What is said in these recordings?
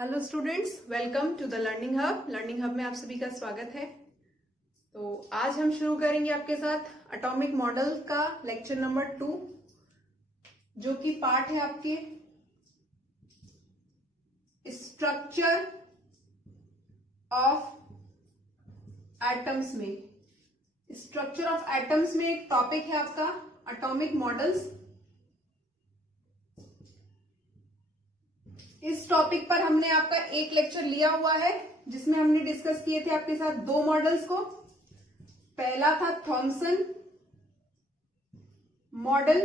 Hello students, welcome to the Learning Hub. Learning Hub में आप सभी का स्वागत है। तो आज हम शुरू करेंगे आपके साथ एटॉमिक मॉडल का लेक्चर नंबर 2, जो कि पार्ट है आपके स्ट्रक्चर ऑफ एटम्स में। स्ट्रक्चर ऑफ एटम्स में एक टॉपिक है आपका एटॉमिक मॉडल्स। इस टॉपिक पर हमने आपका एक लेक्चर लिया हुआ है, जिसमें हमने डिस्कस किए थे आपके साथ दो मॉडल्स को। पहला था थॉमसन मॉडल,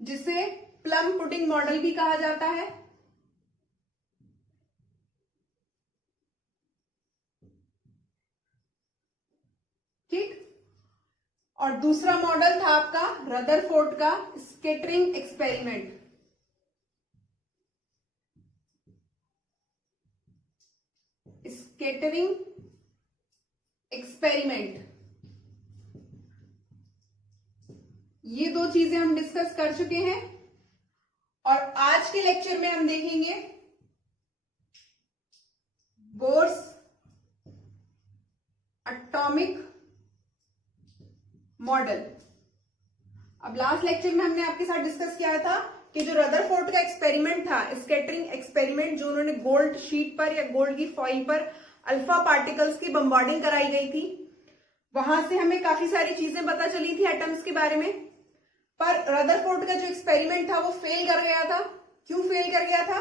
जिसे प्लम पुडिंग मॉडल भी कहा जाता है। ठीक। और दूसरा मॉडल था आपका रदरफोर्ड का स्कैटरिंग एक्सपेरिमेंट। स्कैटरिंग एक्सपेरिमेंट, ये दो चीजें हम डिस्कस कर चुके हैं। और आज के लेक्चर में हम देखेंगे बोर्स एटॉमिक मॉडल। अब लास्ट लेक्चर में हमने आपके साथ डिस्कस किया था कि जो रदरफोर्ड का एक्सपेरिमेंट था, स्कैटरिंग एक्सपेरिमेंट, जो उन्होंने गोल्ड शीट पर या गोल्ड की फॉइल पर अल्फा पार्टिकल्स की बम्बार्डिंग कराई गई थी, वहां से हमें काफी सारी चीजें पता चली थी एटम्स के बारे में। पर रदरफोर्ड का जो एक्सपेरिमेंट था वो फेल कर गया था। क्यों फेल कर गया था?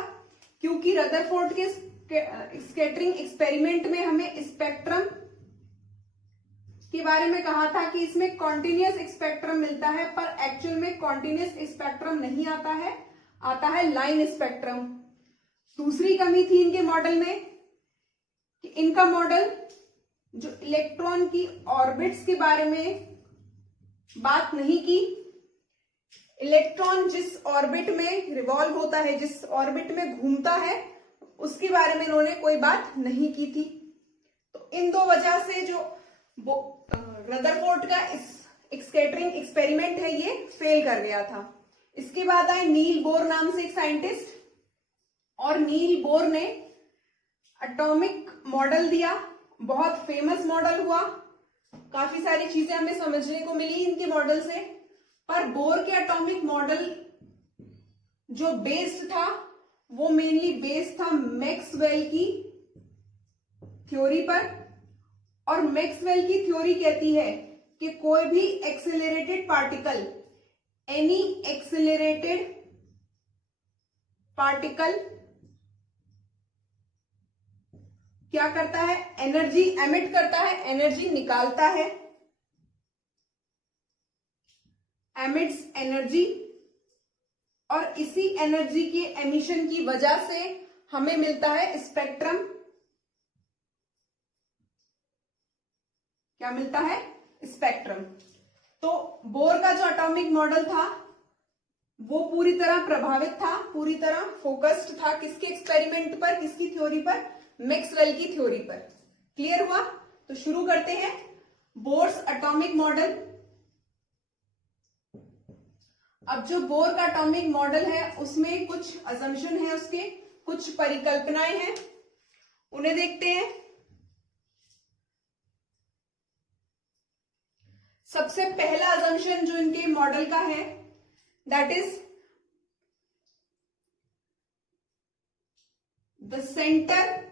क्योंकि रदरफोर्ड के स्कैटरिंग एक्सपेरिमेंट में हमें स्पेक्ट्रम के बारे में कहा था कि इसमें कॉन्टिन्यूअस स्पेक्ट्रम मिलता है, पर एक्चुअल में कॉन्टिन्यूअस स्पेक्ट्रम नहीं आता है, आता है लाइन स्पेक्ट्रम। दूसरी कमी थी इनके मॉडल में कि इनका मॉडल जो इलेक्ट्रॉन की ऑर्बिट्स के बारे में बात नहीं की। इलेक्ट्रॉन जिस ऑर्बिट में रिवॉल्व होता है, जिस ऑर्बिट में घूमता है, उसके बारे में इन्होंने कोई बात नहीं की थी। तो इन दो वजह से जो रदरफोर्ड का स्कैटरिंग एक्सपेरिमेंट है ये फेल कर गया था। इसके बाद आए नील बोर नाम से एक साइंटिस्ट, और नील बोर ने एटॉमिक मॉडल दिया। बहुत फेमस मॉडल हुआ, काफी सारी चीजें हमें समझने को मिली इनके मॉडल से। पर बोर के एटॉमिक मॉडल जो बेस्ड था वो मेनली बेस्ड था मैक्सवेल की थ्योरी पर। और मैक्सवेल की थ्योरी कहती है कि कोई भी accelerated particle, any accelerated particle क्या करता है? एनर्जी एमिट करता है, एनर्जी निकालता है, एमिट्स एनर्जी। और इसी एनर्जी के एमिशन की वजह से हमें मिलता है स्पेक्ट्रम। क्या मिलता है? स्पेक्ट्रम। तो बोर का जो एटॉमिक मॉडल था वो पूरी तरह प्रभावित था, पूरी तरह फोकस्ड था किसके एक्सपेरिमेंट पर, किसकी थ्योरी पर? मैक्सवेल की थ्योरी पर। क्लियर हुआ? तो शुरू करते हैं बोर्स एटॉमिक मॉडल। अब जो बोर का एटॉमिक मॉडल है उसमें कुछ असम्पशन है, उसके कुछ परिकल्पनाएं हैं, उन्हें देखते हैं। सबसे पहला असम्पशन जो इनके मॉडल का है, that is the centre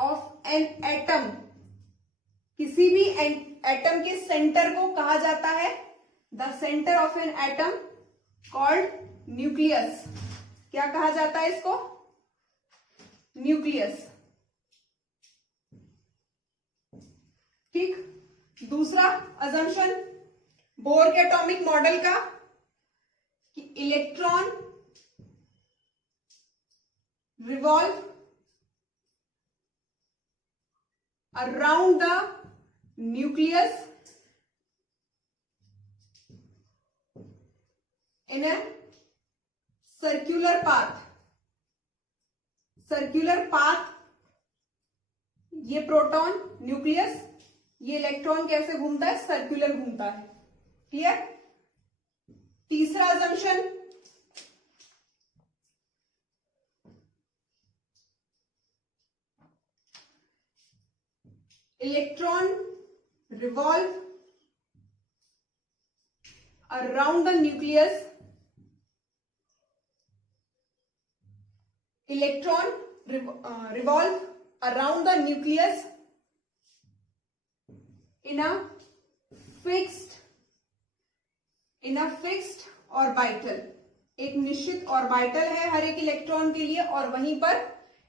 of an atom. किसी भी एटम के सेंटर को कहा जाता है the centre of an atom called nucleus. क्या कहा जाता है इसको? न्यूक्लियस। ठीक। दूसरा असम्पशन बोर के एटॉमिक मॉडल का कि electron revolve around the nucleus in a circular path। Circular path, ये प्रोटॉन न्यूक्लियस, ये इलेक्ट्रॉन कैसे घूमता है? सर्कुलर घूमता है। क्लियर? तीसरा assumption electron revolve around the nucleus. Electron revolve around the nucleus in a fixed orbital. एक निश्चित ऑर्बिटल है हर एक इलेक्ट्रॉन के लिए और वहीं पर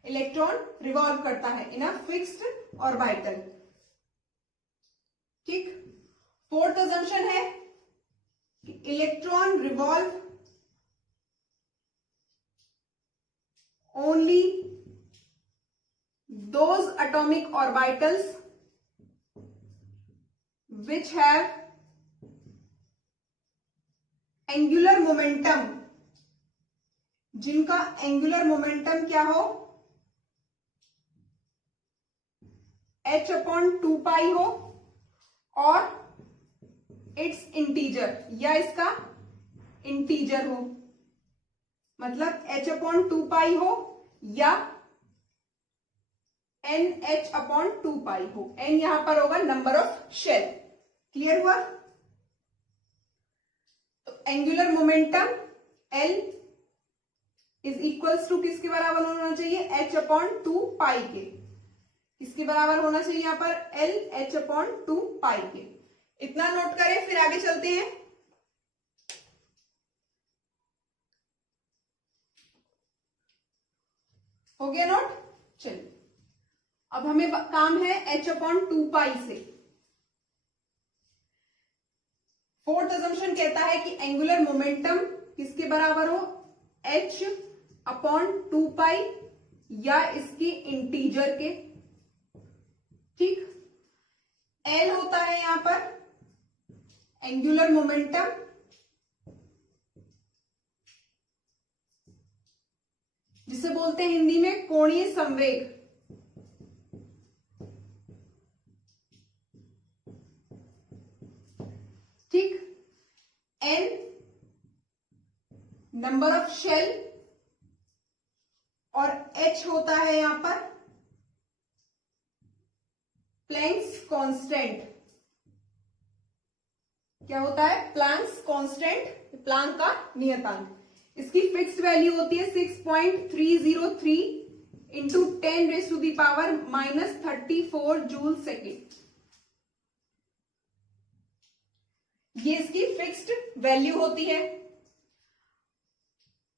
इलेक्ट्रॉन रिवॉल्व करता है इन अ फिक्स्ड ऑर्बिटल. ठीक. फोर्थ अजम्पशन है electron revolve only those atomic orbitals which have angular momentum, जिनका एंगुलर मोमेंटम क्या हो, h/2π हो और इट्स इंटीजर या इसका इंटीजर हो. मतलब h/2π हो या NH/2π हो. n यहां पर होगा नंबर ऑफ शेल. क्लियर हुआ? तो angular momentum L is equals to किसके बराबर होना चाहिए, h/2π के. किसके बराबर होना चाहिए यहां पर, L h/2π के. इतना नोट करें फिर आगे चलते हैं. हो गया नोट? चलिए अब हमें काम है h/2π से. फोर्थ अजम्पशन कहता है कि एंगुलर मोमेंटम किसके बराबर हो, h/2π या इसकी इंटीजर के. ठीक. L होता है यहां पर एंगुलर मोमेंटम, जिसे बोलते हैं हिंदी में कोणीय संवेग. ठीक. N नंबर ऑफ शेल और H होता है यहां पर प्लैंक्स कांस्टेंट. क्या होता है, प्लैंक्स कांस्टेंट, प्लैंक का नियतांक. इसकी फिक्स्ड वैल्यू होती है 6.303 इंटू 10⁻⁻34 जूल सेकेंड. ये इसकी फिक्स्ड वैल्यू होती है.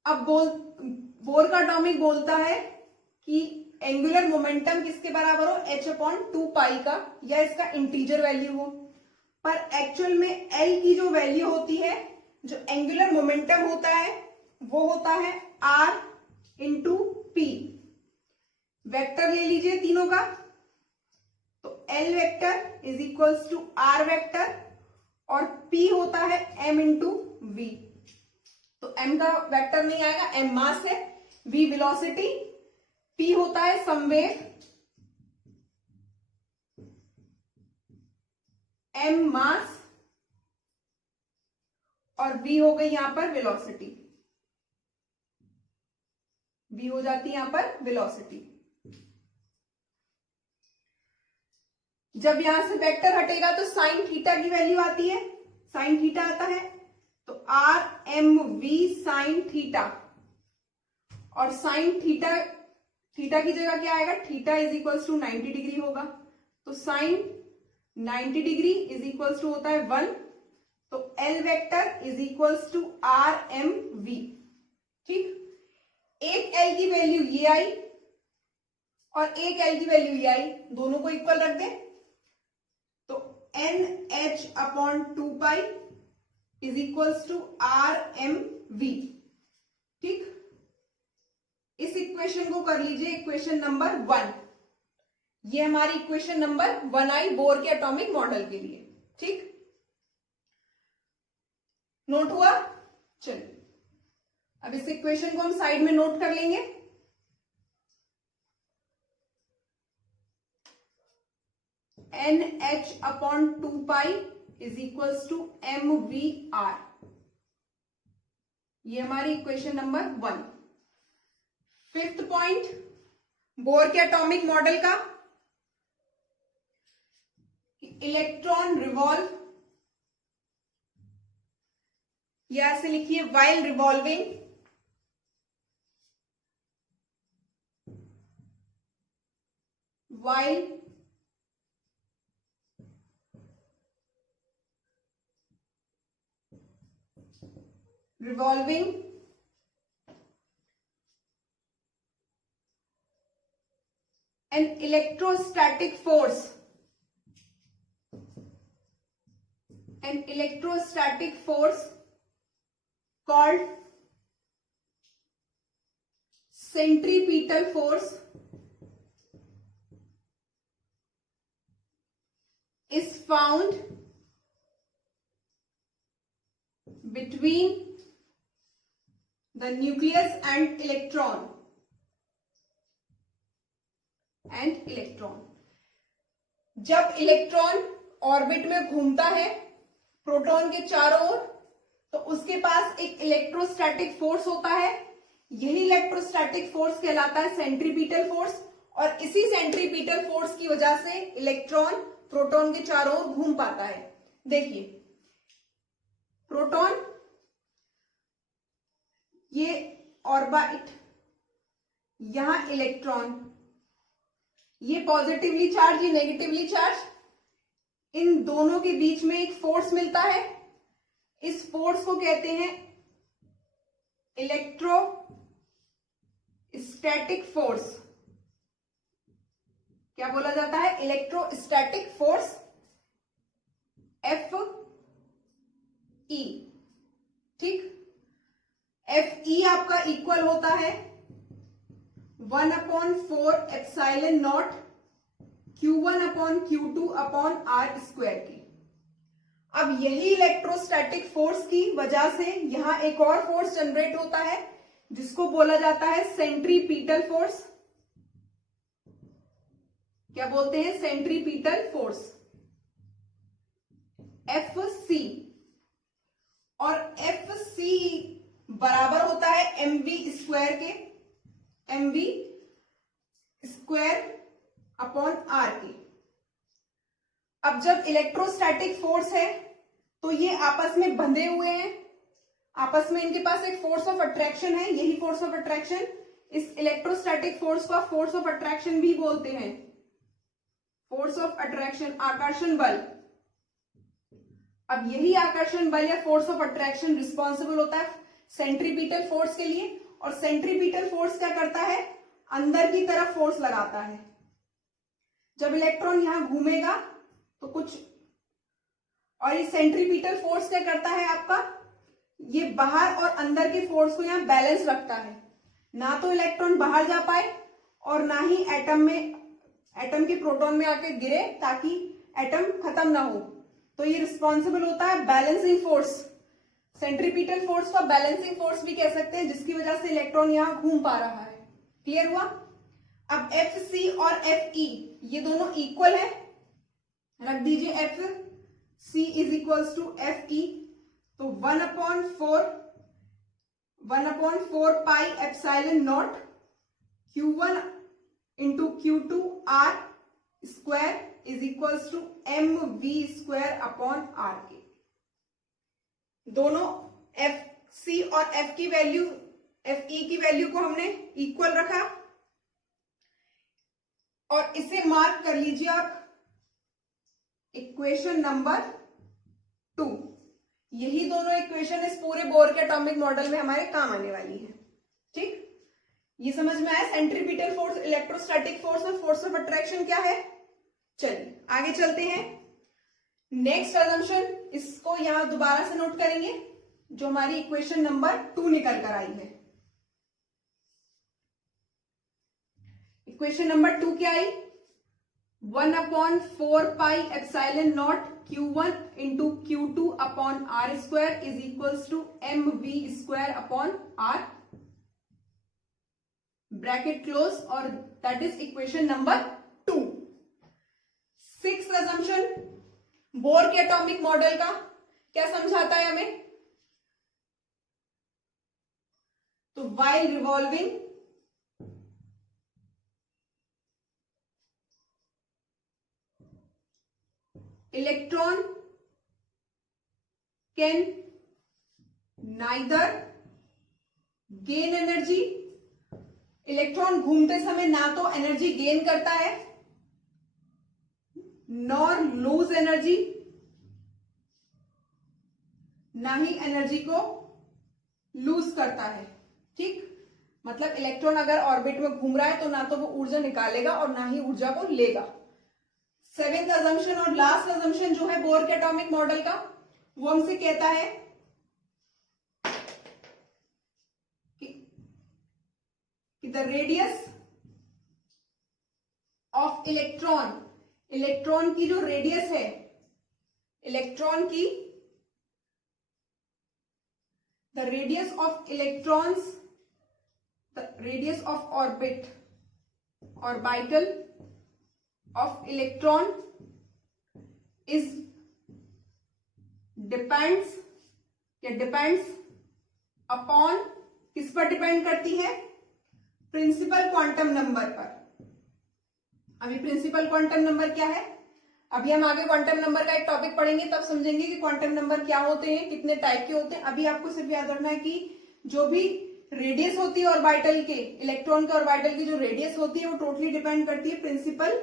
अब बोर का एटॉमिक बोलता है कि एंगुलर मोमेंटम किसके बराबर हो, h/2π का या इसका इंटीजर वैल्यू हो. पर एक्चुअल में L की जो वैल्यू होती है, जो एंगुलर मोमेंटम होता है वो होता है R इंटू P. वेक्टर ले लीजिए तीनों का. तो L vector is equals to R vector और P होता है M इंटू V. तो M का वेक्टर नहीं आएगा, M मास है, V वेलोसिटी, P होता है संवेग, M मास और V हो गई यहां पर वेलोसिटी. V हो जाती है यहां पर वेलोसिटी. जब यहां से वेक्टर हटेगा तो साइन थीटा की वैल्यू आती है, साइन थीटा आता है. तो RMV साइन थीटा, और साइन थीटा की जगह क्या आएगा, theta is equals to 90 degree होगा. तो sine 90 degree is equals to होता है 1. तो L vector is equals to RMV. ठीक. एक L की वैल्यू ये आई और एक L की वैल्यू ये आई, दोनों को इक्वल रख दें. तो NH/2π is equals to RMV. ठीक. इस इक्वेशन को कर लीजिए इक्वेशन नंबर 1. ये हमारी इक्वेशन नंबर 1 आई बोर के एटॉमिक मॉडल के लिए. ठीक. नोट हुआ? चलिए अब इस इक्वेशन को हम साइड में नोट कर लेंगे. NH/2π is equals to MVR. ये हमारी equation number 1. Fifth point Bohr के एटॉमिक मॉडल का, इलेक्ट्रॉन रिवॉल्व, या से लिखिए while revolving, while revolving an electrostatic force, an electrostatic force called centripetal force is found between the nucleus and electron. जब electron orbit में घूमता है proton के चारों ओर, तो उसके पास एक इलेक्ट्रोस्टैटिक फोर्स होता है। यही इलेक्ट्रोस्टैटिक फोर्स कहलाता है सेंट्रीपिटल फोर्स, और इसी सेंट्रीपिटल फोर्स की वजह से इलेक्ट्रॉन प्रोटॉन के चारों ओर घूम पाता है। देखिए प्रोटॉन, ये ऑर्बिट, यहां इलेक्ट्रॉन, ये पॉजिटिवली चार्ज, ये नेगेटिवली चार्ज, इन दोनों के बीच में एक फोर्स मिलता है। इस फोर्स को कहते हैं इलेक्ट्रोस्टैटिक फोर्स। क्या बोला जाता है? Electrostatic force, F E. ठीक, एफ ई आपका इक्वल होता है 1/4 एप्सिलॉन नॉट Q1/Q2/R² की। अब यही इलेक्ट्रोस्टैटिक फोर्स की वजह से यहां एक और फोर्स जनरेट होता है जिसको बोला जाता है सेंट्रीपिटल फोर्स। क्या बोलते हैं? Centripetal force, FC। और FC बराबर होता है mv² के, mv²/R की। अब जब इलेक्ट्रोस्टैटिक फोर्स है तो ये आपस में बंधे हुए हैं, आपस में इनके पास एक फोर्स ऑफ अट्रैक्शन है। यही फोर्स ऑफ अट्रैक्शन, इस इलेक्ट्रोस्टैटिक फोर्स को फोर्स ऑफ अट्रैक्शन भी बोलते हैं। फोर्स ऑफ अट्रैक्शन, आकर्षण बल। अब यही आकर्षण बल या फोर्स ऑफ अट्रैक्शन रिस्पॉन्सिबल होता है सेंट्रीपिटल फोर्स के लिए। और सेंट्रीपिटल फोर्स क्या करता है? अंदर की तरफ फोर्स लगाता है। जब इलेक्ट्रॉन यहां घूमेगा तो कुछ, और ये सेंट्रीपिटल फोर्स क्या करता है आपका? ये बाहर और अंदर के फोर्स को यहां बैलेंस रखता है, ना तो इलेक्ट्रॉन बाहर जा पाए और ना ही एटम के प्रोटॉन में आके गिरे ताकि एटम खत्म ना हो। तो ये रिस्पॉन्सिबल होता है बैलेंसिंग फोर्स। सेंट्रीपिटल फोर्स को बैलेंसिंग फोर्स भी कह सकते हैं, जिसकी वजह से इलेक्ट्रॉन यहां घूम पा रहा है। क्लियर हुआ? अब FC और FE ये दोनों इक्वल है, रख दीजिए FC is equals to FE। तो 1/4 pi epsilon nought Q1/Q2R² is equals to mv²/R के। दोनों FC और FE की वैल्यू को हमने इक्वल रखा, और इसे मार्क कर लीजिए आप इक्वेशन नंबर 2। यही दोनों इक्वेशन इस पूरे बोर के एटॉमिक मॉडल में हमारे काम आने वाली है। ठीक, ये समझ में आया? सेंट्रीपिटल फोर्स, इलेक्ट्रोस्टैटिक फोर्स और फोर्स ऑफ अट्रैक्शन क्या है। चलिए आगे चलते हैं। नेक्स्ट असम्पशन, इसको यहां दोबारा से नोट करेंगे, जो हमारी इक्वेशन नंबर 2 निकल कर आई है। इक्वेशन नंबर 2 क्या आई? 1/4 pi epsilon not Q1/Q2/R² is equals to mv²/R, bracket close, और that is equation number 2। Sixth assumption Bohr के एटॉमिक मॉडल का क्या समझाता है हमें? तो while revolving electron can neither gain energy, electron घूमते समय ना तो एनर्जी गेन करता है नॉर लूज एनर्जी, ना ही एनर्जी को लूज करता है। ठीक, मतलब इलेक्ट्रॉन अगर ऑर्बिट में घूम रहा है तो ना तो वो ऊर्जा निकालेगा और ना ही ऊर्जा को लेगा। सेवेंथ अजम्पशन और लास्ट अजम्पशन जो है बोर के एटॉमिक मॉडल का, वो हमसे कहता है कि the radius of electron, electron की जो रेडियस है, इलेक्ट्रॉन की the radius of electrons, the radius of orbit, orbital of electron is depends upon, किस पर डिपेंड करती है? प्रिंसिपल क्वांटम नंबर पर। अभी प्रिंसिपल क्वांटम नंबर क्या है? अभी हम आगे क्वांटम नंबर का एक टॉपिक पढ़ेंगे, तब समझेंगे कि क्वांटम नंबर क्या होते हैं, कितने टाइप के होते हैं। अभी आपको सिर्फ याद रखना है कि जो भी रेडियस होती है ऑर्बिटल के, इलेक्ट्रॉन के ऑर्बिटल की जो रेडियस होती है वो टोटली डिपेंड करती है प्रिंसिपल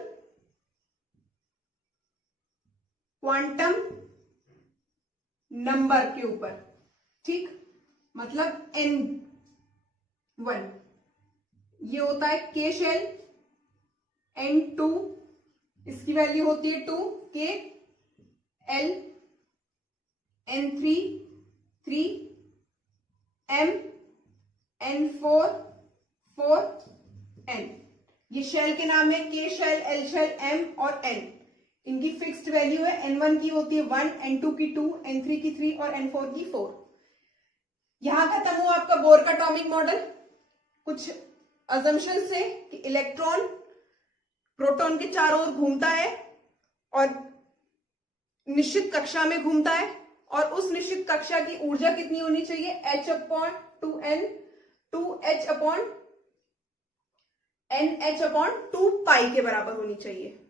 क्वांटम नंबर के ऊपर। ठीक, मतलब N1 ये होता है K शेल, N2 इसकी वैल्यू होती है 2 K L, N3 3 M, N4 4 N। ये शेल के नाम है K शेल, L शेल, M और N। इनकी फिक्स्ड वैल्यू है। N1 की होती है 1, N2 की 2, N3 की 3 और N4 की 4। यहां खत्म हुआ आपका बोर का एटॉमिक मॉडल। कुछ अजम्पशन से कि इलेक्ट्रॉन प्रोटॉन के चारों ओर घूमता है और निश्चित कक्षा में घूमता है, और उस निश्चित कक्षा की ऊर्जा कितनी होनी चाहिए? H/2n 2h/NH/2 पाई के बराबर होनी चाहिए।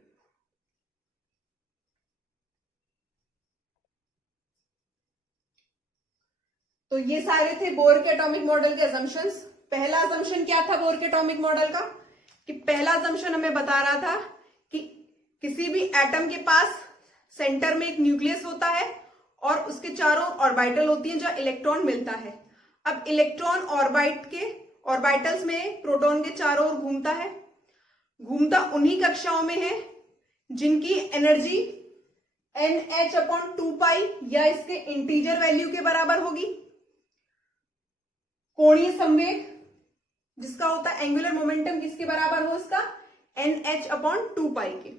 तो ये सारे थे बोर के एटॉमिक मॉडल के असम्पशंस। पहला असम्पशन क्या था बोर के एटॉमिक मॉडल का? कि पहला असम्पशन हमें बता रहा था कि किसी भी एटम के पास सेंटर में एक न्यूक्लियस होता है और उसके चारों ऑर्बिटल होती हैं जहां इलेक्ट्रॉन मिलता है। अब इलेक्ट्रॉन ऑर्बिटल्स में प्रोटॉन के चारों ओर घूमता है, घूमता उन्हीं कक्षाओं में है जिनकी एनर्जी NH/2 पाई या इसके इंटीजर वैल्यू के बराबर होगी। कोणीय संवेग जिसका होता है एंगुलर मोमेंटम, किसके बराबर हो? इसका NH/2 पाई के।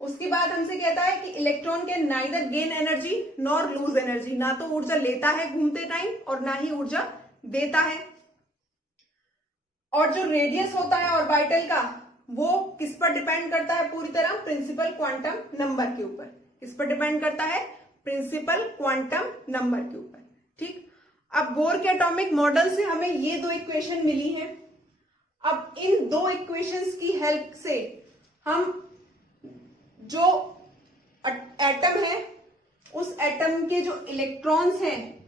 उसके बाद हमसे कहता है कि electron can neither gain energy nor lose energy, ना तो ऊर्जा लेता है घूमते टाइम और ना ही ऊर्जा देता है। और जो रेडियस होता है ऑर्बिटल का वो किस पर डिपेंड करता है? पूरी तरह प्रिंसिपल क्वांटम नंबर के ऊपर। किस पर डिपेंड करता है? प्रिंसिपल क्वांटम नंबर के ऊपर। ठीक, अब बोर के एटॉमिक मॉडल से हमें ये दो इक्वेशन मिली हैं। अब इन दो इक्वेशंस की हेल्प से हम जो एटम है उस एटम के जो इलेक्ट्रॉन्स हैं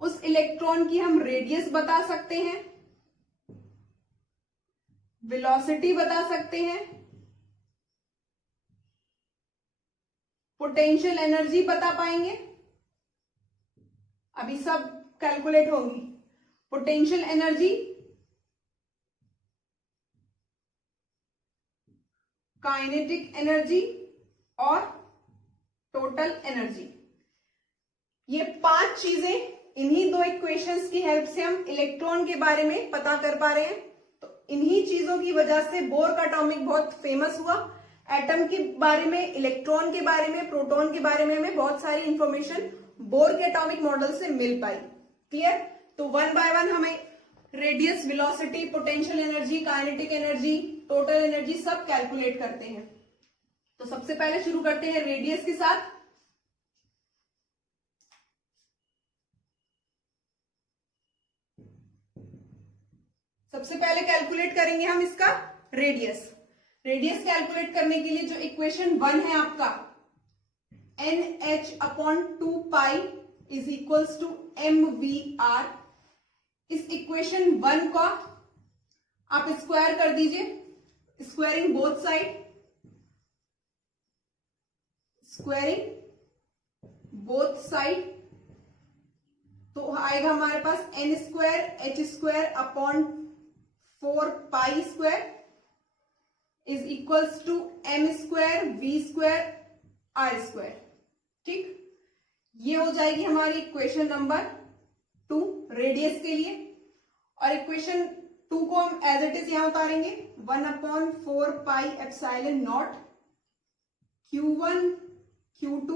उस इलेक्ट्रॉन की हम रेडियस बता सकते हैं, वेलोसिटी बता सकते हैं, पोटेंशियल एनर्जी बता पाएंगे। अभी सब कैलकुलेट होंगी। पोटेंशियल एनर्जी, काइनेटिक एनर्जी और टोटल एनर्जी। ये 5 चीजें इन्हीं दो इक्वेशंस की हेल्प से हम इलेक्ट्रॉन के बारे में पता कर पा रहे हैं। तो इन्हीं चीजों की वजह से बोर का एटॉमिक बहुत फेमस हुआ। एटम के बारे में, इलेक्ट्रॉन के बारे में, प्रोटॉन के बारे में हमें बहुत सारी इंफॉर्मेशन बोर के एटॉमिक मॉडल से मिल पाई। क्लियर? तो 1 बाय 1 हमें radius, velocity, potential energy, kinetic energy, total energy सब कैलकुलेट करते हैं। तो सबसे पहले शुरू करते हैं रेडियस के साथ। सबसे पहले कैलकुलेट करेंगे हम इसका रेडियस। रेडियस कैलकुलेट करने के लिए जो इक्वेशन 1 है आपका, NH upon 2 pi is equals to MVR। इस इक्वेशन 1 का आप स्क्वायर कर दीजिए, squaring both side, squaring both side, तो आएगा हमारे पास n square h square upon 4 pi square is equals to m square v square r square. ठीक, ये हो जाएगी हमारी इक्वेशन नंबर 2 रेडियस के लिए। और इक्वेशन 2 को हम एज इट इज यहां उतारेंगे, 1 upon 4 pi epsilon nought Q1 Q2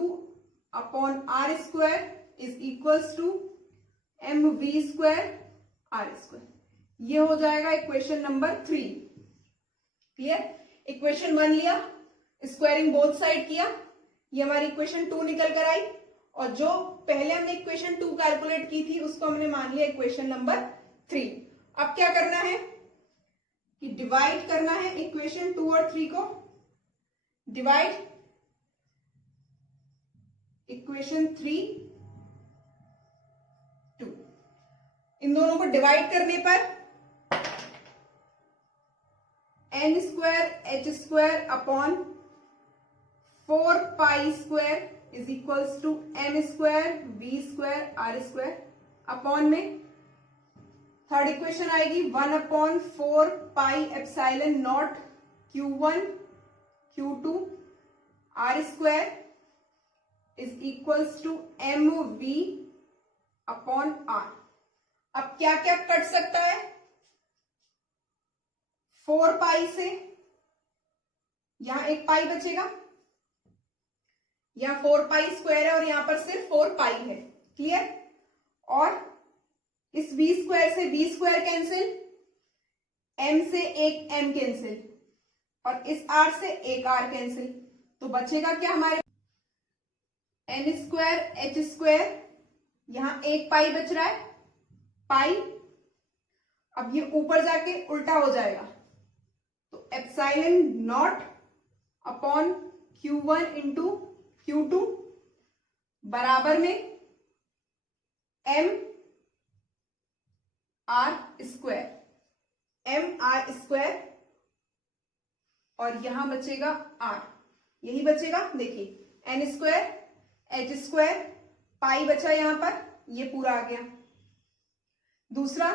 upon R square is equals to MV square R square. ये हो जाएगा इक्वेशन नंबर 3। क्लियर? इक्वेशन 1 लिया, स्क्वायरिंग बोथ साइड किया, ये हमारी इक्वेशन 2 निकल कर आई, और जो पहले हमने इक्वेशन 2 कैलकुलेट की थी उसको हमने मान लिया इक्वेशन नंबर 3। अब क्या करना है कि डिवाइड करना है इक्वेशन 2 और 3 को, डिवाइड इक्वेशन 3 2, इन दोनों को डिवाइड करने पर n square h square upon 4 pi square is equals to m square v square r square upon में थर्ड इक्वेशन आएगी 1 upon 4 pi epsilon nought Q1 Q2 R square is equals to MV upon R। अब क्या क्या cut सकता है? 4 पाई से यहां एक पाई बचेगा, यहां 4 पाई स्क्वायर है और यहां पर सिर्फ 4 पाई है। क्लियर? और इस v स्क्वायर से v स्क्वायर कैंसिल, m से एक m कैंसिल, और इस r से एक r कैंसिल, तो बचेगा क्या हमारे n स्क्वायर h स्क्वायर, यहां एक पाई बच रहा है, पाई, अब ये ऊपर जाके उल्टा हो जाएगा, तो epsilon nought upon Q1 into Q2 बराबर में m r square, m r square, और यहां बचेगा r, यही बचेगा। देखिए n स्क्वायर h स्क्वायर, पाई बचा यहां पर, ये पूरा आ गया। दूसरा,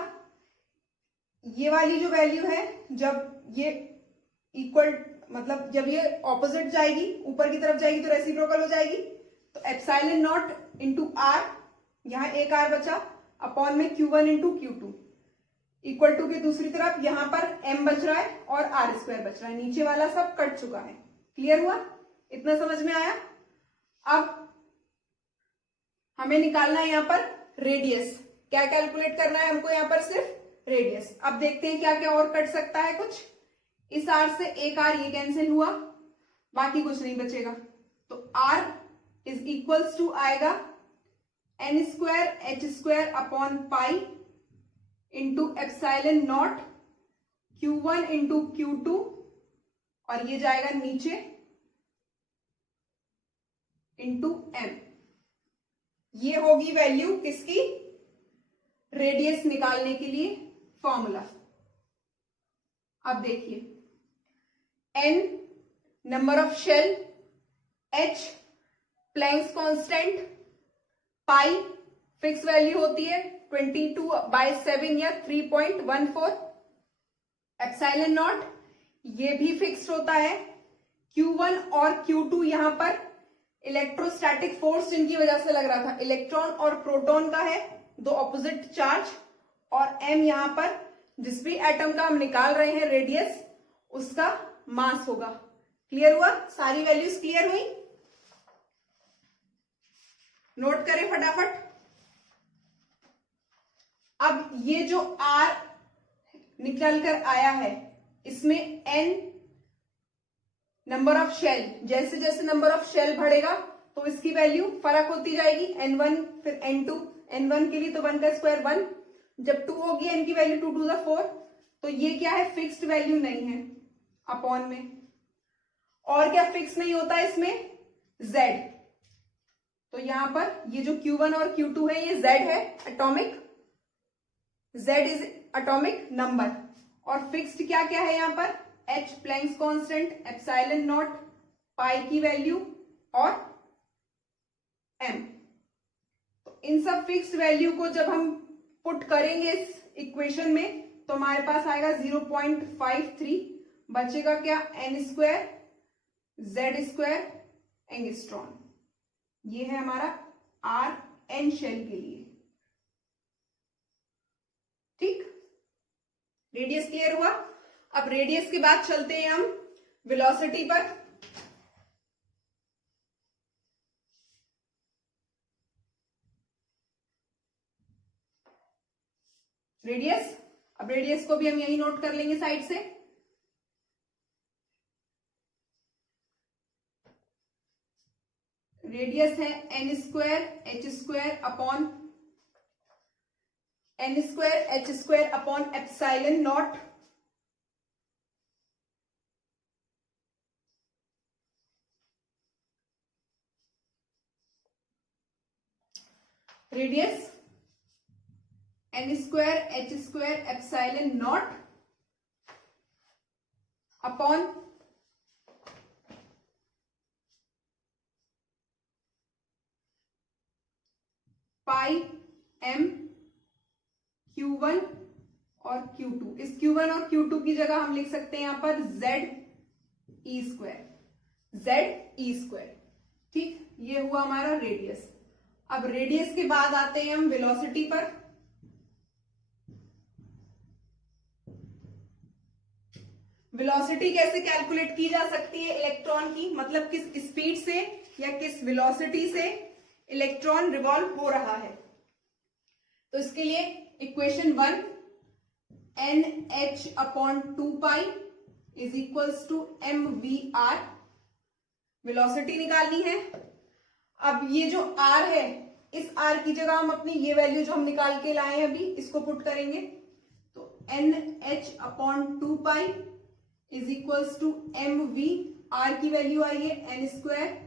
ये वाली जो वैल्यू है जब ये इक्वल, मतलब जब ये ऑपोजिट जाएगी, ऊपर की तरफ जाएगी तो रेसिप्रोकल हो जाएगी, तो एप्सिलॉन नॉट इंटू r, यहां एक r बचा, अपॉन में Q1 into Q2 equal to की दूसरी तरफ यहां पर m बच रहा है और r स्क्वायर बच रहा है, नीचे वाला सब कट चुका है। क्लियर हुआ? इतना समझ में आया? अब हमें निकालना है यहां पर रेडियस। क्या कैलकुलेट करना है हमको? यहां पर सिर्फ रेडियस। अब देखते हैं क्या क्या और कट सकता है। कुछ इस r से एक r ये कैंसिल हुआ, बाकी कुछ नहीं बचेगा, तो r इज इक्वल्स टू आएगा n square h square upon pi into epsilon nought Q1 into Q2, और ये जाएगा नीचे इंटू m। ये होगी वैल्यू किसकी? रेडियस निकालने के लिए फॉर्मूला। अब देखिए, n number of shell, h Planck's constant, pi fix value होती है 22/7 या 3.14, एप्सिलॉन नॉट ये भी फिक्स्ड होता है। Q1 और Q2 यहां पर इलेक्ट्रोस्टैटिक फोर्स जिनकी वजह से लग रहा था, इलेक्ट्रॉन और प्रोटॉन का है, दो ऑपोजिट चार्ज, और m यहां पर जिस भी एटम का हम निकाल रहे हैं रेडियस, उसका मास होगा। क्लियर हुआ? सारी वैल्यूज क्लियर हुई? नोट करें फटाफट। अब ये जो r निकल कर आया है, इसमें n नंबर ऑफ शेल, जैसे जैसे नंबर ऑफ शेल बढ़ेगा तो इसकी वैल्यू फर्क होती जाएगी, n1 फिर n2, n1 के लिए तो 1 का स्क्वायर 1, जब 2 होगी n की वैल्यू 2 2 4, तो ये क्या है? फिक्स्ड वैल्यू नहीं है, अपॉन में। और क्या फिक्स नहीं होता इसमें? z। तो यहां पर ये जो Q1 और Q2 है ये Z है, atomic, Z is atomic number. और फिक्स्ड क्या क्या है यहां पर, H Planck's constant, epsilon not, pi की वैल्यू और M। तो इन सब फिक्स्ड वैल्यू को जब हम पुट करेंगे इस इक्वेशन में तो हमारे पास आएगा 0.53, बचेगा क्या, n square Z square angstrom. ये है हमारा R n शेल के लिए। ठीक, रेडियस क्लियर हुआ। अब रेडियस के बाद चलते हैं हम वेलोसिटी पर। रेडियस, अब रेडियस को भी हम यही नोट कर लेंगे साइड से। रेडियस है n square h square upon n square h square upon epsilon not radius n square h square epsilon nought upon pi m Q1 और Q2। इस Q1 और Q2 की जगह हम लिख सकते हैं यहां पर Z E स्क्वायर। ठीक, ये हुआ हमारा रेडियस। अब रेडियस के बाद आते हैं हम वेलोसिटी पर। वेलोसिटी कैसे कैलकुलेट की जा सकती है इलेक्ट्रॉन की, मतलब किस स्पीड से या किस वेलोसिटी से इलेक्ट्रॉन रिवॉल्व हो रहा है। तो इसके लिए equation 1 NH upon 2 pi is equals to MVR, velocity निकालनी है। अब ये जो R है, इस R की जगह हम अपनी ये वैल्यू जो हम निकाल के लाए हैं अभी इसको पुट करेंगे। तो NH upon 2 pi is equals to MV, R की वैल्यू आई है n square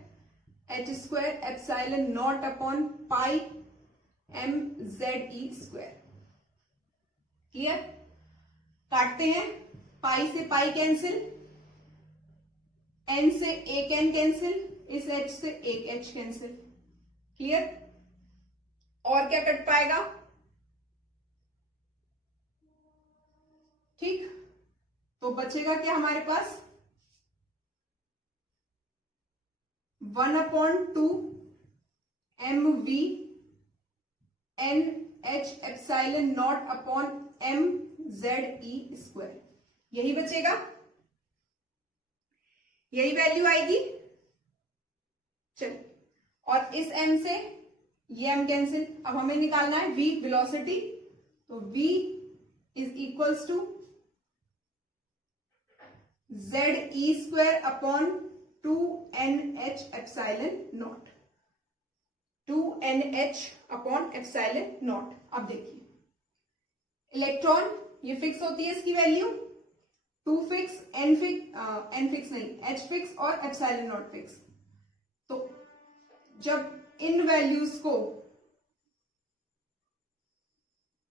h square epsilon nought upon pi MZE square. Clear, काटते हैं, पाई से पाई कैंसिल, n से एक n कैंसिल, इस h से एक h कैंसिल। क्लियर, और क्या कट पाएगा, ठीक, तो बचेगा क्या हमारे पास 1/2 MV NH epsilon nought upon MZE square, यही बचेगा, यही वैल्यू आएगी। चल, और इस m से ये m कैंसिल। अब हमें निकालना है v वेलोसिटी, तो v is equals to ZE square upon 2NH epsilon nought, 2NH upon epsilon nought. अब देखिए इलेक्ट्रॉन, ये फिक्स होती है इसकी वैल्यू, 2 फिक्स, n फिक्स नहीं, h फिक्स और एप्सिलॉन नॉट फिक्स। तो जब इन वैल्यूज को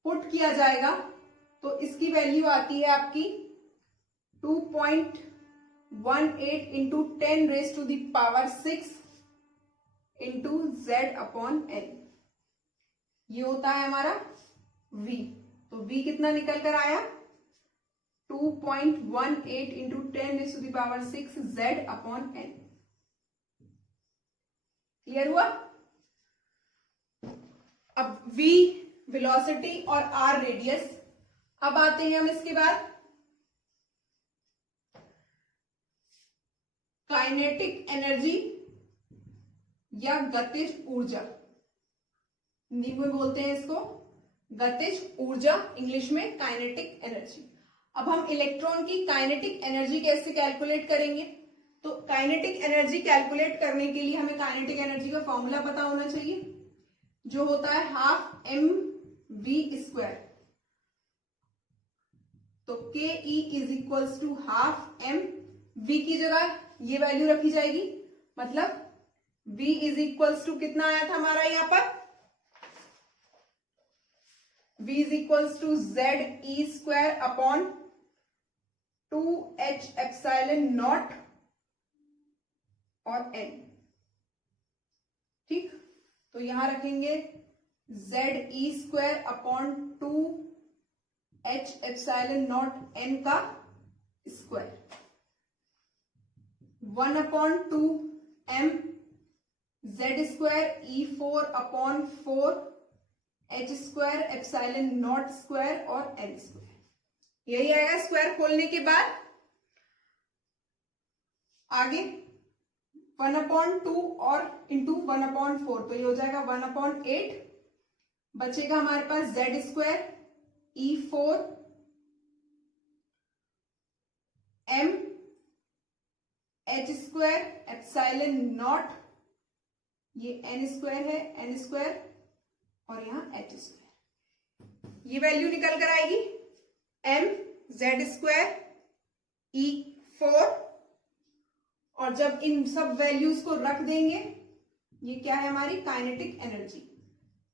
पुट किया जाएगा तो इसकी वैल्यू आती है आपकी 2.18 into 10 raise to the power 6 into Z upon n। ये होता है हमारा V। तो V कितना निकल कर आया, 2.18 into 10 raise to the power 6 Z upon n। Clear हुआ। अब V वेलोसिटी और R रेडियस। अब आते हैं हम इसके बाद काइनेटिक एनर्जी या गतिज ऊर्जा, हिंदी में बोलते हैं इसको गतिज ऊर्जा, इंग्लिश में काइनेटिक एनर्जी। अब हम इलेक्ट्रॉन की काइनेटिक एनर्जी कैसे कैलकुलेट करेंगे, तो काइनेटिक एनर्जी कैलकुलेट करने के लिए हमें काइनेटिक एनर्जी का फॉर्मूला पता होना चाहिए, जो होता है हाफ mv स्क्वायर। तो ke is equals to half m, v की जगह ये वैल्यू रखी जाएगी, मतलब V इज इक्वल्स टू कितना आया था हमारा यहां पर, V is equals to ZE² upon 2H epsilon nought और N। ठीक, तो यहां रखेंगे ZE² upon 2H epsilon nought N का square, 1/2 M Z² E4 upon 4H² epsilon nought square और N स्क्वायर, यही आएगा स्क्वायर खोलने के बाद। आगे 1/2 और इंटू 1/4, तो ये हो जाएगा 1/8, बचेगा हमारे पास Z² E4 M H² epsilon not, ये N² है, N² और यहां H², ये वैल्यू निकल कर आएगी M Z² E4, और जब इन सब वैल्यूज को रख देंगे, ये क्या है हमारी काइनेटिक एनर्जी।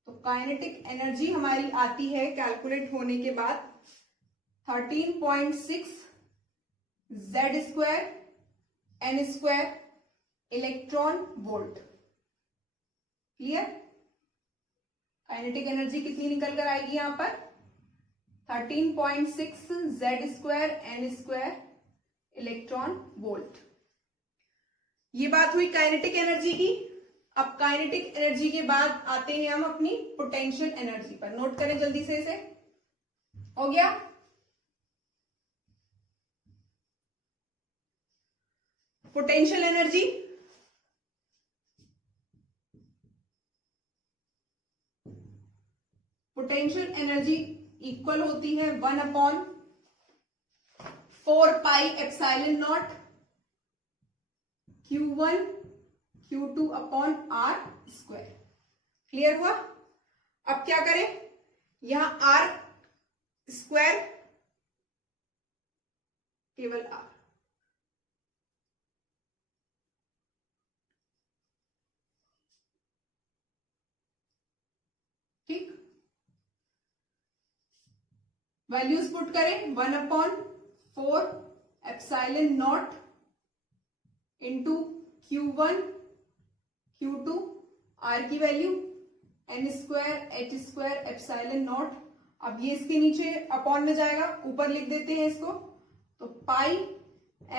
तो काइनेटिक एनर्जी हमारी आती है कैलकुलेट होने के बाद 13.6 Z² N² electron volt. Clear, kinetic energy कितनी निकल कर आएगी यहां पर 13.6 Z² N² इलेक्ट्रॉन वोल्ट। ये बात हुई काइनेटिक एनर्जी की। अब काइनेटिक एनर्जी के बाद आते हैं हम अपनी पोटेंशियल एनर्जी पर। नोट करें जल्दी से इसे, हो गया। पोटेंशियल एनर्जी इक्वल होती है 1/4 pi epsilon nought Q1 Q2 upon R square. Clear हुआ। अब क्या करें, यहां R स्क्वायर केवल R, ठीक, वैल्यूज पुट करें 1/4 epsilon not into Q1 Q2 R की value N² H² epsilon nought. अब ये इसके नीचे अपॉन में जाएगा, ऊपर लिख देते हैं इसको, तो पाई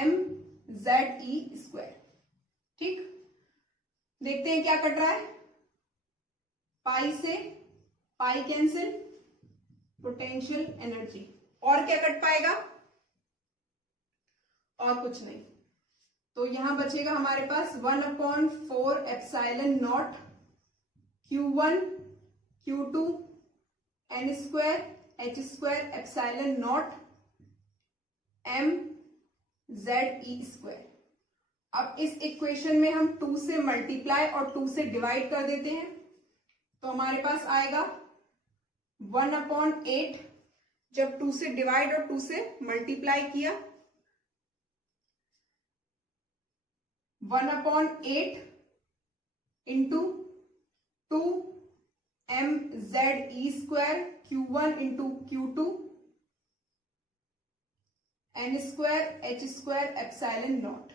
M ZE²। ठीक, देखते हैं क्या कट रहा है, पाई से पाई कैंसिल, पोटेंशियल एनर्जी, और क्या कट पाएगा, और कुछ नहीं। तो यहां बचेगा हमारे पास 1/4 epsilon nought Q1 Q2 N² H² epsilon not M ZE²। अब इस इक्वेशन में हम 2 से मल्टीप्लाई और 2 से डिवाइड कर देते हैं, तो हमारे पास आएगा 1/8, जब 2 से डिवाइड और 2 से मल्टीप्लाई किया, 1/8 into 2M ZE² Q1 into Q2 N² H² epsilon nought.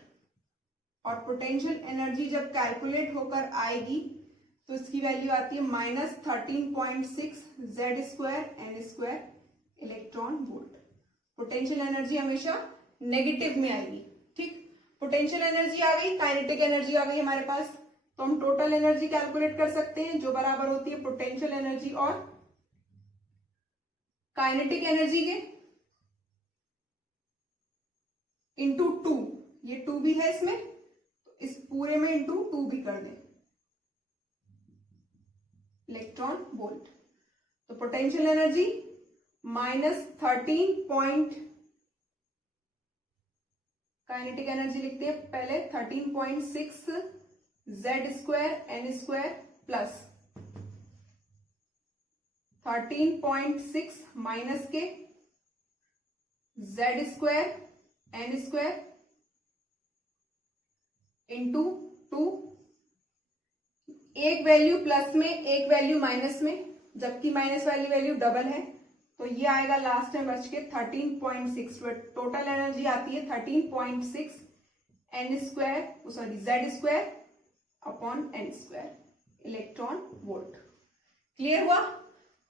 और पोटेंशियल एनर्जी जब कैलकुलेट होकर आएगी तो इसकी वैल्यू आती है -13.6 Z² N² electron volt. Potential energy हमेशा नेगेटिव में आएगी। ठीक, पोटेंशियल एनर्जी आ गई, काइनेटिक एनर्जी आ गई हमारे पास, तो हम टोटल एनर्जी कैलकुलेट कर सकते हैं, जो बराबर होती है पोटेंशियल एनर्जी और काइनेटिक एनर्जी के इंटू 2। ये 2 भी है इसमें, तो इस पूरे में इंटू 2 भी कर दें, इलेक्ट्रॉन वोल्ट। तो पोटेंशियल एनर्जी -13 काइनेटिक एनर्जी लिखते हैं पहले 13.6 Z² N² प्लस 13.6 माइनस के Z² N² इंटू 2 एक वैल्यू प्लस में, एक वैल्यू माइनस में, जबकि माइनस वाली वैल्यू डबल है, तो ये आएगा लास्ट में बच के 13.6। टोटल एनर्जी आती है 13.6 n square sorry z square upon n square electron volt. Clear हुआ?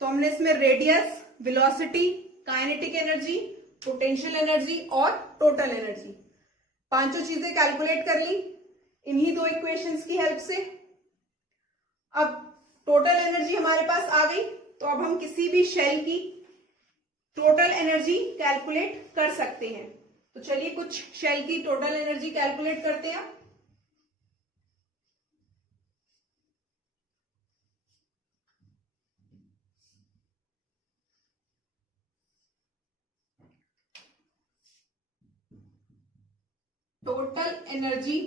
तो हमने इसमें radius, velocity, kinetic energy, potential energy और टोटल एनर्जी, पांचों चीजें कैलकुलेट कर ली इन्हीं दो इक्वेशंस की हेल्प से। अब टोटल एनर्जी हमारे पास आ गई, तो अब हम किसी भी शेल की टोटल एनर्जी कैलकुलेट कर सकते हैं। तो चलिए कुछ शेल की टोटल एनर्जी कैलकुलेट करते हैं। Total energy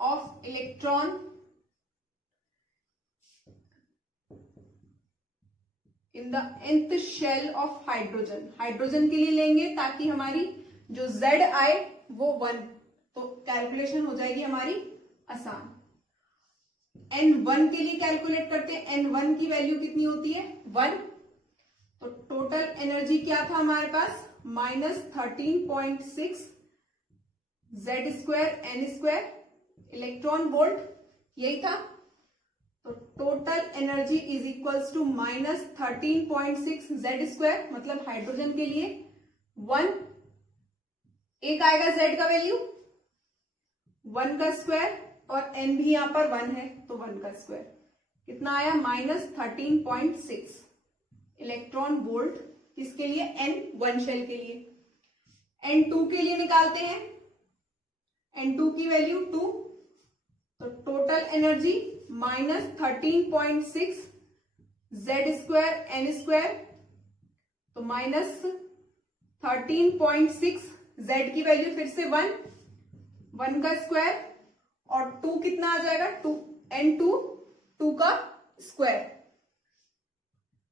of electron in the nth shell of hydrogen. Hydrogen के लिए लेंगे ताकि हमारी जो Z आए वो 1, तो कैलकुलेशन हो जाएगी हमारी आसान। N1 के लिए कैलकुलेट करते हैं। N1 की वैल्यू कितनी होती है? 1। तो टोटल एनर्जी क्या था हमारे पास? -13.6 Z square N square electron volt, यही था। तो total energy is equals to -13.6 Z square, मतलब हाइड्रोजन के लिए 1, एक आएगा Z का वैल्यू 1 का स्क्वायर, और N भी यहां पर 1 है तो 1 का स्क्वायर, कितना आया? -13.6 इलेक्ट्रॉन वोल्ट। किसके लिए? N1 शेल के लिए। N2 के लिए निकालते हैं। N2 की वैल्यू 2, तो total energy -13.6 Z square N square, तो -13.6 Z की वैल्यू फिर से 1, 1 का स्क्वायर, और 2 कितना आ जाएगा? 2 N2 2 का स्क्वायर,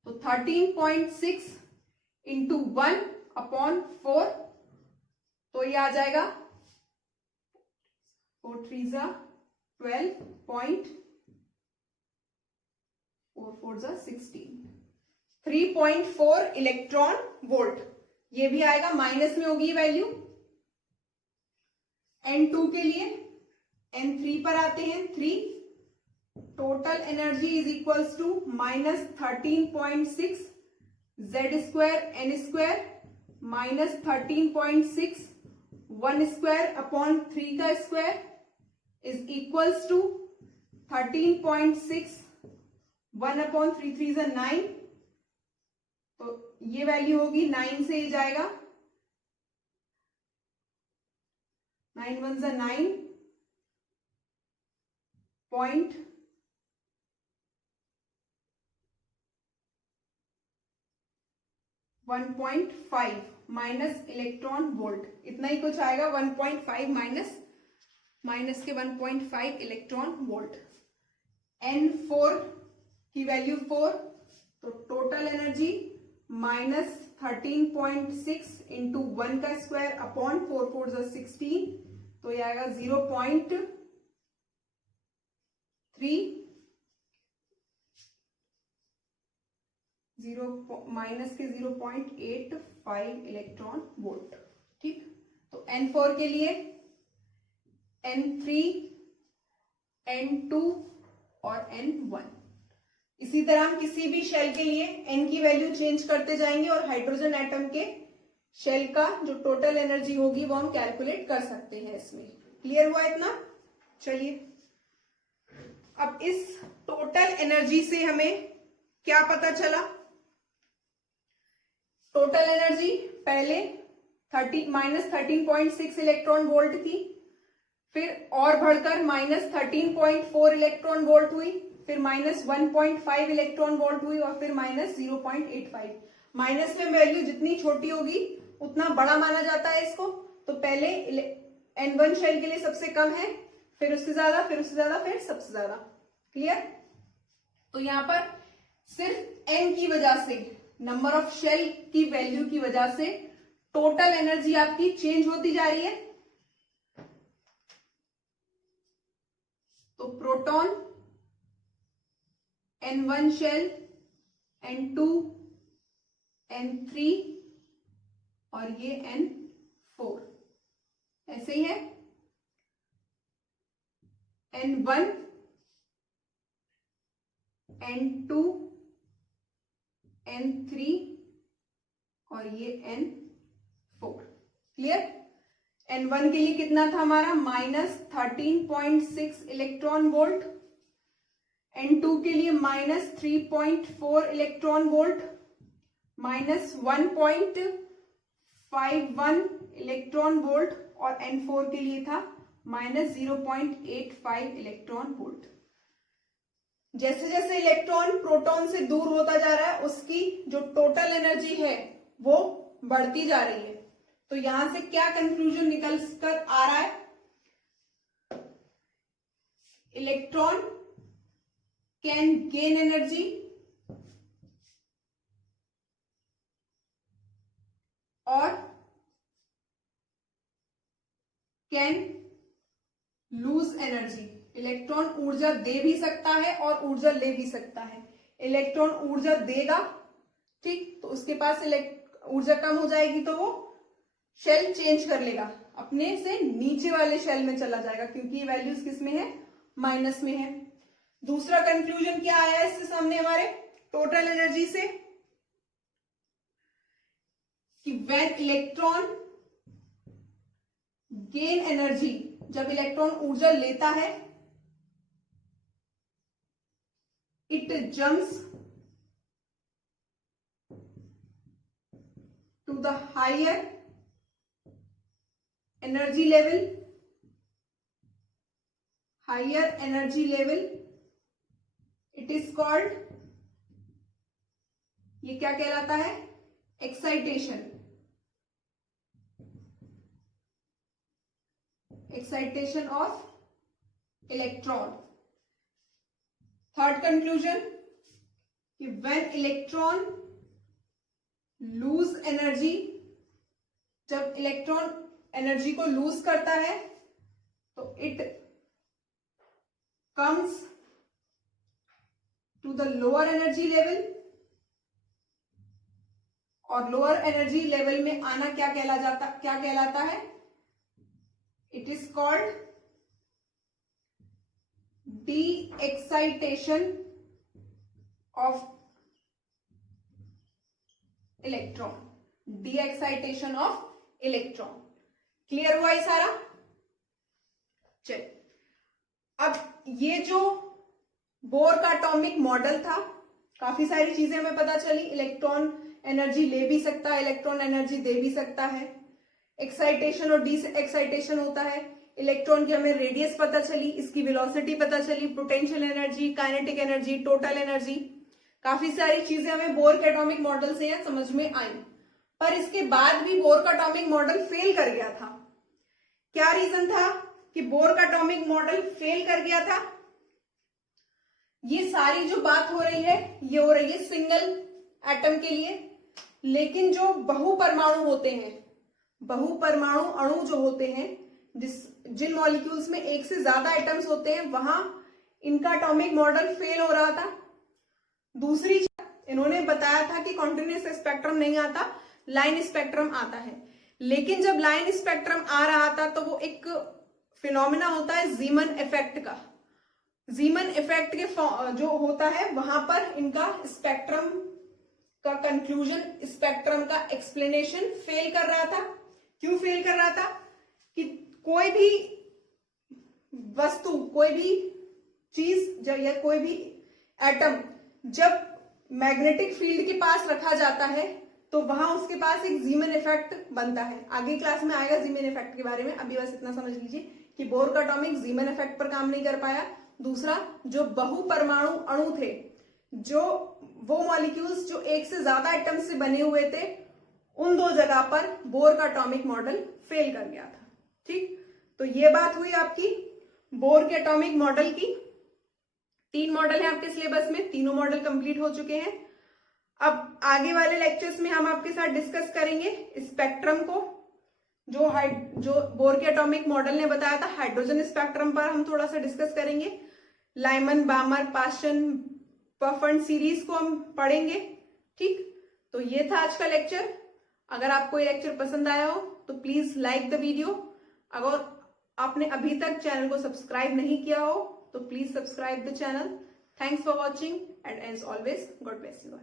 तो 13.6 इंटू 1 अपॉन 4, तो ये आ जाएगा 4 3 12 पॉइंट 4 4 16 3.4 इलेक्ट्रॉन वोल्ट। ये भी आएगा, माइनस में होगी वैल्यू। N2 के लिए N3 पर आते हैं। 3 total energy is equals to -13.6 Z square N square -13.6 1 square upon 3 का स्क्वायर इज इक्वल्स टू 13.6 1 अपॉन 3 3 is 9, तो ये वैल्यू होगी 9 से ही जाएगा, 9 1 is 9 point 1.5 minus electron volt, इतना ही कुछ आएगा। 1.5 माइनस के 1.5 इलेक्ट्रॉन वोल्ट। N4 की वैल्यू 4, तो टोटल एनर्जी -13.6 इंटू 1 का स्क्वायर अपॉन 4 4 is 16, तो ये आएगा 0.3 माइनस के 0.85 इलेक्ट्रॉन वोल्ट। ठीक, तो N4 के लिए N3 N2 और N1। इसी तरह हम किसी भी शेल के लिए N की वैल्यू चेंज करते जाएंगे और हाइड्रोजन एटम के शेल का जो टोटल एनर्जी होगी वो हम कैलकुलेट कर सकते हैं इसमें। क्लियर हुआ इतना? चलिए, अब इस टोटल एनर्जी से हमें क्या पता चला? टोटल एनर्जी पहले -13.6 इलेक्ट्रॉन वोल्ट थी, फिर और बढ़कर -13.4 इलेक्ट्रॉन वोल्ट हुई, फिर -1.5 इलेक्ट्रॉन वोल्ट हुई, और फिर -0.85। माइनस में वैल्यू जितनी छोटी होगी उतना बड़ा माना जाता है इसको। तो पहले N1 शेल के लिए सबसे कम है, फिर उससे ज्यादा, फिर उससे ज्यादा, फिर सबसे ज्यादा। क्लियर? तो यहां पर सिर्फ N की वजह से, नंबर ऑफ शेल की वैल्यू की वजह से टोटल एनर्जी आपकी चेंज होती जा रही है। तो proton N1 shell, N2, N3 और ये N4 ऐसे ही है। N1, N2, N3 और ये N4। क्लियर? N1 के लिए कितना था हमारा? -13.6 इलेक्ट्रॉन वोल्ट, N2 के लिए -3.4 इलेक्ट्रॉन वोल्ट, -1.51 इलेक्ट्रॉन वोल्ट और N4 के लिए था -0.85 इलेक्ट्रॉन वोल्ट। जैसे जैसे इलेक्ट्रॉन प्रोटॉन से दूर होता जा रहा है उसकी जो टोटल एनर्जी है वो बढ़ती जा रही है। तो यहां से क्या कंक्लूजन निकल कर आ रहा है? इलेक्ट्रॉन कैन गेन एनर्जी और कैन लूज एनर्जी। इलेक्ट्रॉन ऊर्जा दे भी सकता है और ऊर्जा ले भी सकता है। इलेक्ट्रॉन ऊर्जा देगा, ठीक, तो उसके पास ऊर्जा कम हो जाएगी तो वो शेल चेंज कर लेगा, अपने से नीचे वाले शेल में चला जाएगा क्योंकि ये वैल्यूज किस में है? माइनस में है। दूसरा कंक्लूजन क्या आया इससे सामने हमारे टोटल एनर्जी से कि व्हेन इलेक्ट्रॉन गेन एनर्जी, जब इलेक्ट्रॉन ऊर्जा लेता है, it jumps to the higher energy level, it is called, ये क्या कहलाता है? Excitation of electron. Third conclusion कि व्हेन इलेक्ट्रॉन लूज एनर्जी, जब इलेक्ट्रॉन एनर्जी को लूज करता है तो it comes to the lower energy level, और लोअर एनर्जी लेवल में आना क्या कहलाता है? It is called de excitation of electron. De excitation of electron. Clear हुआ ये सारा? चल, अब ये जो बोर का एटॉमिक मॉडल था, काफी सारी चीजें हमें पता चली। इलेक्ट्रॉन एनर्जी ले भी सकता है, इलेक्ट्रॉन एनर्जी दे भी सकता है, एक्साइटेशन और डी एक्साइटेशन होता है। इलेक्ट्रॉन की हमें रेडियस पता चली, इसकी वेलोसिटी पता चली, potential energy, kinetic energy, total energy, काफी सारी चीजें हमें बोर के एटॉमिक मॉडल से यहां समझ में आई। पर इसके बाद भी बोर का एटॉमिक मॉडल फेल कर गया था। क्या रीजन था कि बोर का एटॉमिक मॉडल फेल कर गया था? ये सारी जो बात हो रही है ये हो रही है सिंगल एटम के लिए, लेकिन जो बहुपरमाणु होते हैं, बहुपरमाणु अणु जो होते हैं, जिन मॉलिक्यूल्स में एक से ज्यादा एटम्स होते हैं, वहां इनका एटॉमिक मॉडल फेल हो रहा था। दूसरी चीज इन्होंने बताया था कि कॉन्टिन्यूअस स्पेक्ट्रम नहीं आता, लाइन स्पेक्ट्रम आता है। लेकिन जब लाइन स्पेक्ट्रम आ रहा था तो वो एक फिनोमिना होता है जीमन इफेक्ट का। जीमन इफेक्ट के जो होता है वहां पर इनका स्पेक्ट्रम का कंक्लूजन, स्पेक्ट्रम का एक्सप्लेनेशन फेल कर रहा था। क्यों फेल कर रहा था? कि कोई भी वस्तु, कोई भी चीज या कोई भी एटम जब मैग्नेटिक फील्ड के पास रखा जाता है तो वहां उसके पास एक जीमन इफेक्ट बनता है। आगे क्लास में आएगा जीमन इफेक्ट के बारे में, अभी बस इतना समझ लीजिए कि बोर का एटॉमिक जीमन इफेक्ट पर काम नहीं कर पाया। दूसरा, जो बहुपरमाणु अणु थे, जो वो मॉलिक्यूल्स जो एक से ज्यादा एटम से बने हुए थे, उन दो जगह पर बोर का एटॉमिक मॉडल फेल कर गया था। ठीक, तो ये बात हुई आपकी बोर के एटॉमिक मॉडल की। 3 मॉडल है आपके सिलेबस में, तीनों मॉडल कंप्लीट हो चुके हैं। अब आगे वाले लेक्चर्स में हम आपके साथ डिस्कस करेंगे स्पेक्ट्रम को, जो बोर के एटॉमिक मॉडल ने बताया था। हाइड्रोजन स्पेक्ट्रम पर हम थोड़ा सा डिस्कस करेंगे। लाइमन बामर पाशन पफन सीरीज को हम पढ़ेंगे। ठीक, तो ये था आज का लेक्चर। अगर आपको ये लेक्चर पसंद आया हो तो प्लीज लाइक द वीडियो। अगर आपने अभी तक चैनल को सब्सक्राइब नहीं किया हो तो please subscribe the channel. Thanks for watching and as always God bless you all.